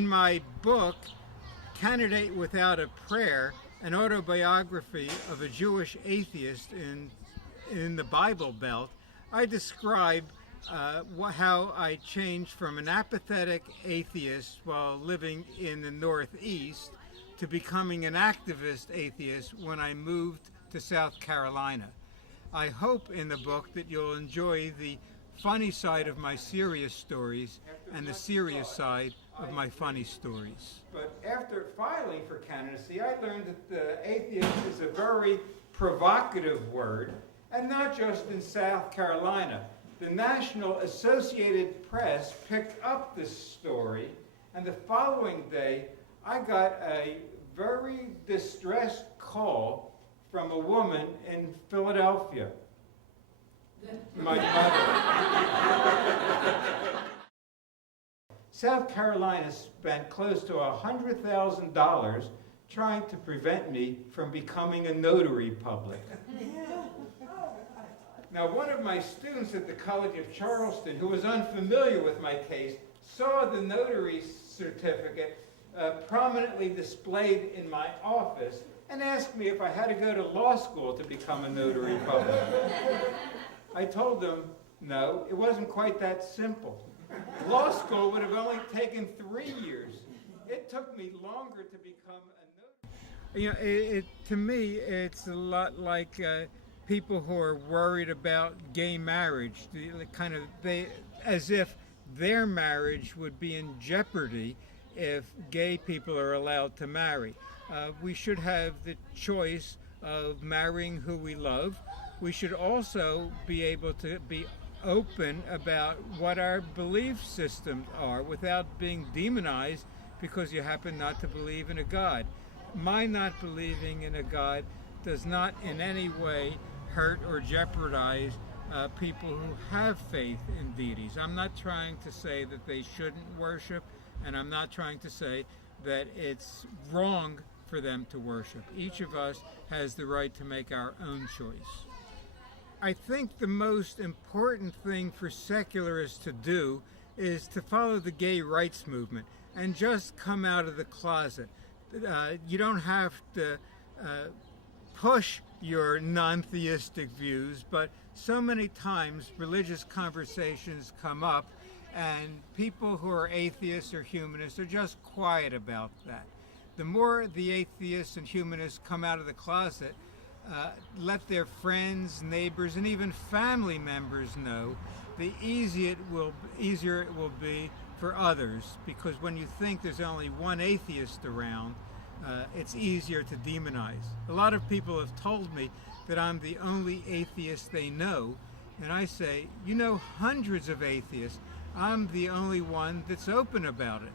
In my book, Candidate Without a Prayer, an autobiography of a Jewish atheist in the Bible Belt, I describe how I changed from an apathetic atheist while living in the Northeast to becoming an activist atheist when I moved to South Carolina. I hope in the book that you'll enjoy the funny side of my serious stories and the serious side of my funny stories. But after filing for candidacy, I learned that atheist is a very provocative word, and not just in South Carolina. The National Associated Press picked up this story, and the following day, I got a very distressed call from a woman in Philadelphia. My mother. South Carolina spent close to $100,000 trying to prevent me from becoming a notary public. Now, one of my students at the College of Charleston, who was unfamiliar with my case, saw the notary certificate prominently displayed in my office and asked me if I had to go to law school to become a notary public. I told them, no, it wasn't quite that simple. Law school would have only taken 3 years. It took me longer to become a notary. To me, it's a lot like people who are worried about gay marriage, as if their marriage would be in jeopardy if gay people are allowed to marry. We should have the choice of marrying who we love. We should also be able to be open about what our belief systems are without being demonized because you happen not to believe in a God. My not believing in a God does not in any way hurt or jeopardize people who have faith in deities. I'm not trying to say that they shouldn't worship, and I'm not trying to say that it's wrong for them to worship. Each of us has the right to make our own choice. I think the most important thing for secularists to do is to follow the gay rights movement and just come out of the closet. You don't have to push your non-theistic views, but so many times religious conversations come up and people who are atheists or humanists are just quiet about that. The more the atheists and humanists come out of the closet, let their friends, neighbors, and even family members know, the easier it will be for others, because when you think there's only one atheist around, it's easier to demonize. A lot of people have told me that I'm the only atheist they know, and I say, you know hundreds of atheists. I'm the only one that's open about it.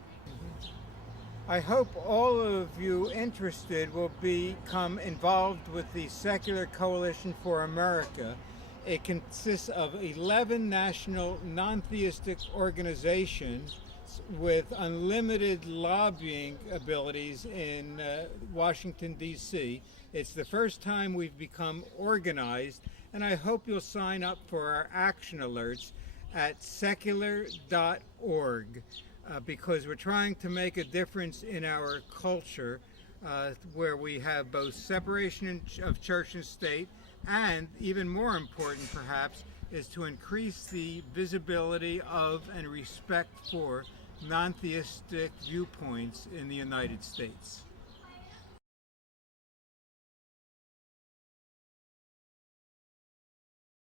I hope all of you interested will become involved with the Secular Coalition for America. It consists of 11 national non-theistic organizations with unlimited lobbying abilities in Washington, D.C. It's the first time we've become organized, and I hope you'll sign up for our action alerts at secular.org. Because we're trying to make a difference in our culture where we have both separation of church and state, and even more important perhaps is to increase the visibility of and respect for non-theistic viewpoints in the United States.